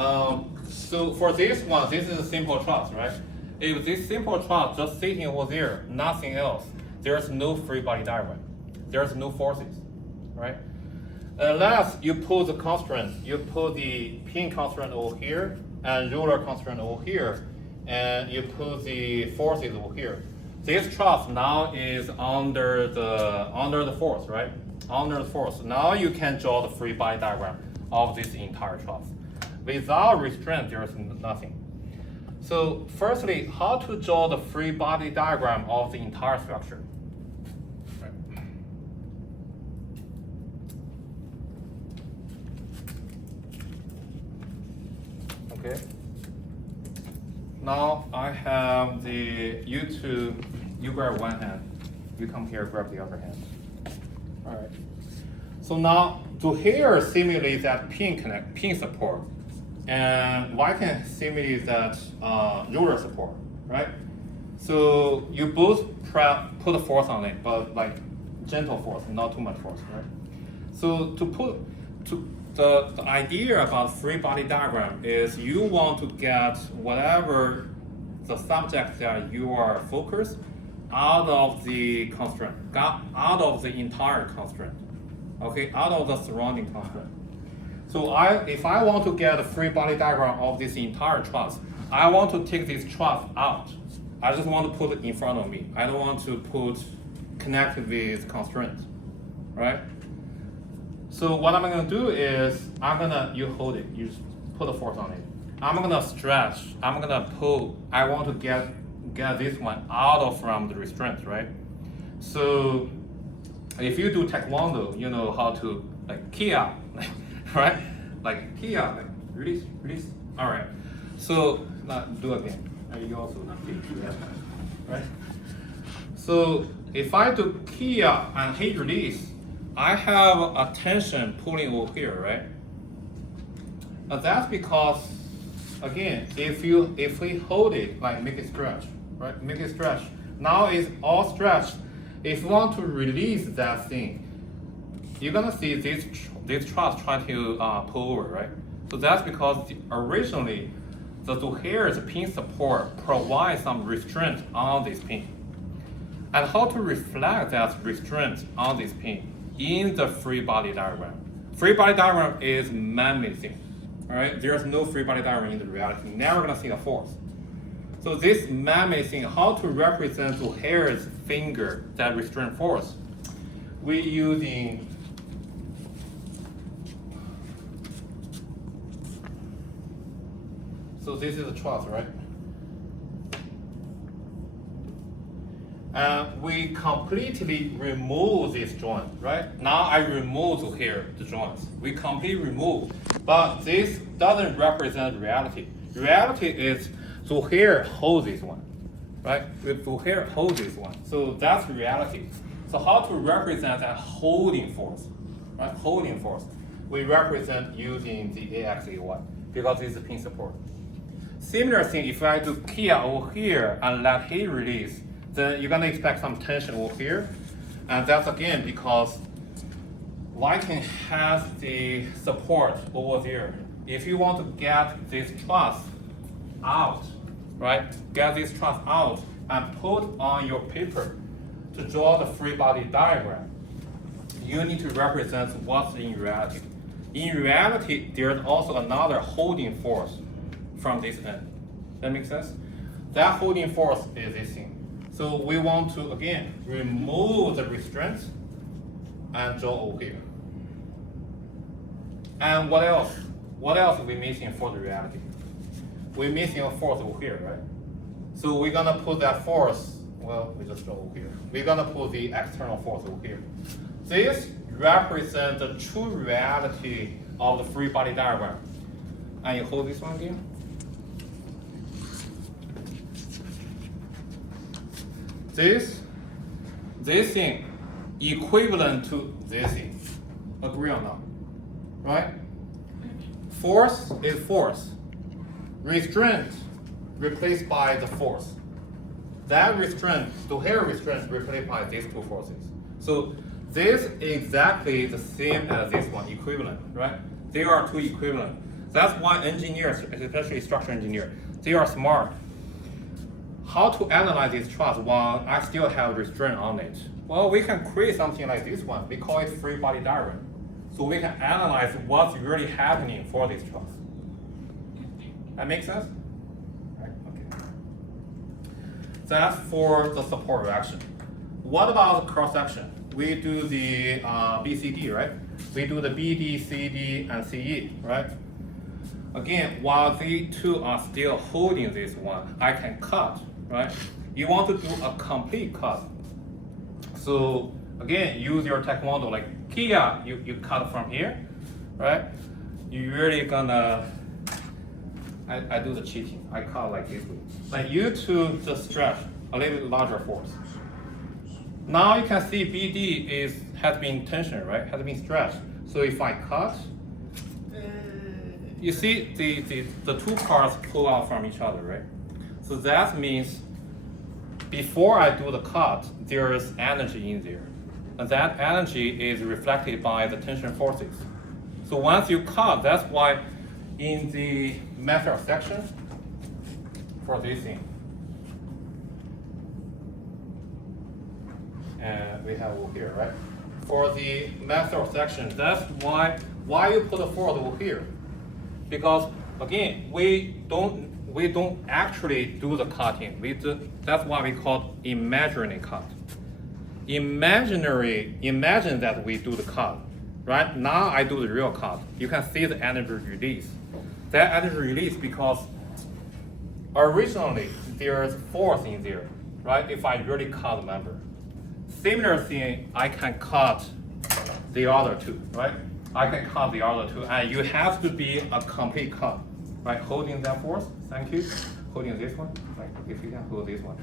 So for this one, this is a simple truss, right? If this simple truss just sitting over there, nothing else, there's no free body diagram. There's no forces, right? Unless you put the constraint, you put the pin constraint over here and ruler constraint over here, and you put the forces over here. This truss now is under the force, right? Under the force. Now you can draw the free body diagram of this entire truss. Without restraint, there's nothing. So firstly, how to draw the free body diagram of the entire structure? Okay. Now I have you grab one hand, you come here, grab the other hand. All right. So now to here simulate that pin support, and Y can simulate that ruler support, right? So you both put a force on it, but like gentle force, not too much force, right? So the idea about free body diagram is you want to get whatever the subject that you are focused out of the constraint, out of the entire constraint, okay, out of the surrounding constraint. So if I want to get a free body diagram of this entire truss, I want to take this truss out. I just want to put it in front of me. I don't want to connect with constraint, right? So what I'm gonna do is, you hold it, you just put a force on it. I'm gonna stretch, I'm gonna pull, I want to get this one out from the restraint, right? So if you do taekwondo, you know how to like kia, right? Like kia, like release, all right. So do again, you also kia, right? So if I do kia and hit release, I have a tension pulling over here, right? That's because, again, if we hold it, like make it stretch, right? Make it stretch. Now it's all stretched. If you want to release that thing, you're gonna see this truss try to pull over, right? So that's because originally here's pin support provides some restraint on this pin. And how to reflect that restraint on this pin in the free body diagram. Free body diagram is man-made thing, all right? There's no free body diagram in the reality. Never gonna see the force. So this man-made thing, how to represent to hair's finger that restraint force? We're using so this is a truss, right? And we completely remove this joint, right? Now I remove here the joints. We completely remove, but this doesn't represent reality. Reality is to here hold this one, right? To here hold this one. So that's reality. So how to represent that holding force, right? Holding force. We represent using the AX, AY because it's a pin support. Similar thing, if I do kia over here and let heat release, then you're gonna expect some tension over here. And that's again because Viking has the support over there. If you want to get this truss out, right? Get this truss out and put on your paper to draw the free body diagram, you need to represent what's in reality. In reality, there's also another holding force from this end. That makes sense? That holding force is this thing. So we want to, again, remove the restraint and draw over here. And what else? What else are we missing for the reality? We're missing a force over here, right? So we're gonna put that force, well, we just draw over here. We're gonna put the external force over here. This represents the true reality of the free body diagram. And you hold this one again. This thing equivalent to this thing. Agree or not? Right? Force is force. Restraint replaced by the force. That restraint, the hair restraint replaced by these two forces. So this is exactly the same as this one, equivalent, right? They are two equivalent. That's why engineers, especially structural engineers, they are smart. How to analyze this truss while I still have restraint on it? Well, we can create something like this one. We call it free body diagram. So we can analyze what's really happening for this truss. That makes sense? Right, okay. That's for the support reaction. What about the cross section? We do the BCD, right? We do the BD, CD, and CE, right? Again, while these two are still holding this one, I can cut, right? You want to do a complete cut. So again, use your taekwondo like Kia, you cut from here, right? You really gonna, I do the cheating. I cut like this way. Like you two just stretch a little bit larger force. Now you can see BD has been tension, right? Has been stretched. So if I cut, you see the two parts pull out from each other, right? So that means before I do the cut, there is energy in there. And that energy is reflected by the tension forces. So once you cut, that's why in the method section for this thing, and we have over here, right? For the method section, that's why you put a force over here. Because again, we don't actually do the cutting. That's why we call imaginary cut. Imagine that we do the cut, right? Now I do the real cut. You can see the energy release. That energy release because originally there's force in there, right? If I really cut the member. Similar thing, I can cut the other two, right? I can cut the other two, and you have to be a complete cut, right? Holding that force, thank you. Holding this one, like if you can hold this one.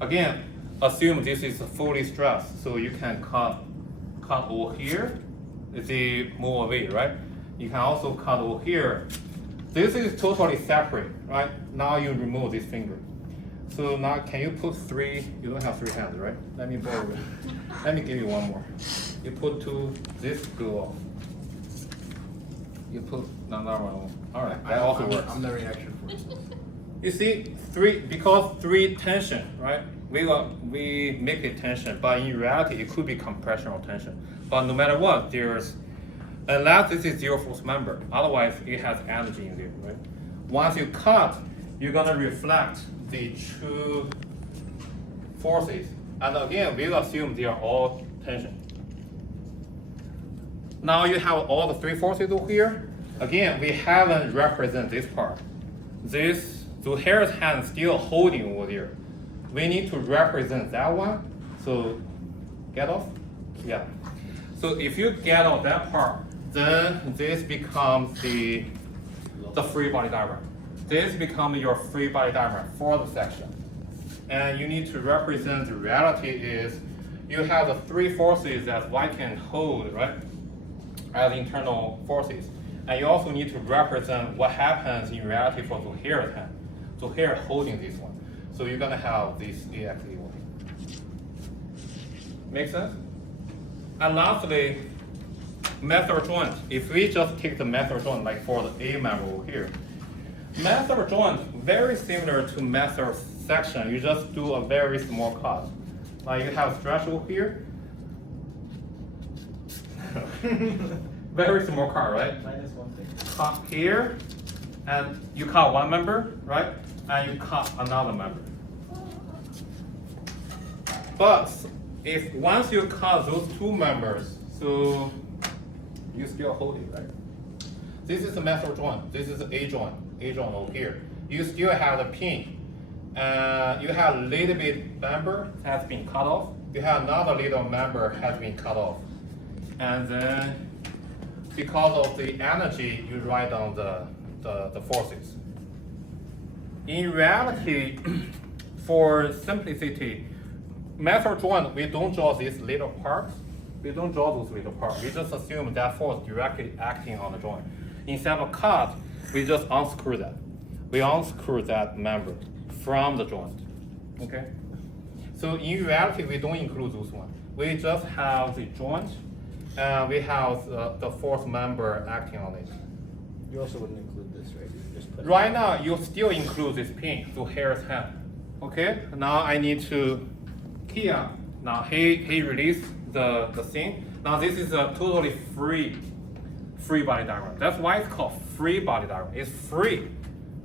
Again, assume this is fully stressed, so you can cut over here, they move away, right? You can also cut over here. This is totally separate, right? Now you remove this finger. So now can you put three, you don't have three hands, right? Let me borrow it. Let me give you one more. You put two, this go off. You put another one on. All right, that also works. I'm the reaction force. You see, because three tension, right? We make it tension, but in reality, it could be compression or tension. But no matter what, unless this is zero force member, otherwise it has energy in there, right? Once you cut, you're gonna reflect the two forces. And again, we'll assume they are all tension. Now you have all the three forces over here. Again, we haven't represented this part. So here's hand still holding over there. We need to represent that one. So get off? Yeah. So if you get off that part, then this becomes the free body diagram. This becomes your free body diagram for the section. And you need to represent the reality is you have the three forces that Y can hold, right? As internal forces. And you also need to represent what happens in reality for Zuhair's hand. Zuhair holding this one. So you're gonna have this AXE one. Make sense? And lastly, method joint. If we just take the method joint like for the A member over here, method joint very similar to method section. You just do a very small cut. Like you have stretch over here. Very small cut, right? Minus one thing. Cut here, and you cut one member, right? And you cut another member. But if once you cut those two members, so you still hold it, right? This is the method joint. This is the A joint over here. You still have the pin. You have a little bit member has been cut off. You have another little member has been cut off. And then because of the energy, you write down the forces. In reality, for simplicity, method joint, we don't draw these little parts. We don't draw those little parts. We just assume that force directly acting on the joint. Instead of cut, we just unscrew that. We unscrew that member from the joint. Okay? So in reality, we don't include those ones. We just have the joint, and we have the fourth member acting on it. You also wouldn't include this, right? You just put Right now, you still include this pin to hair's hand. Okay, now I need to here. Now he released the thing. Now this is a totally free body diagram. That's why it's called free body diagram. It's free.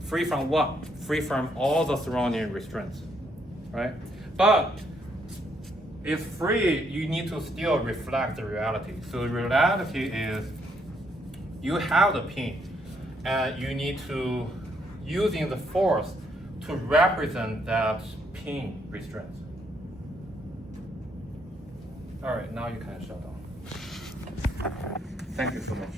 Free from what? Free from all the surrounding restraints, right? But it's free, you need to still reflect the reality. So the reality is you have the pin and you need to using the force to represent that pin restraint. All right, now you can shut down. Thank you so much.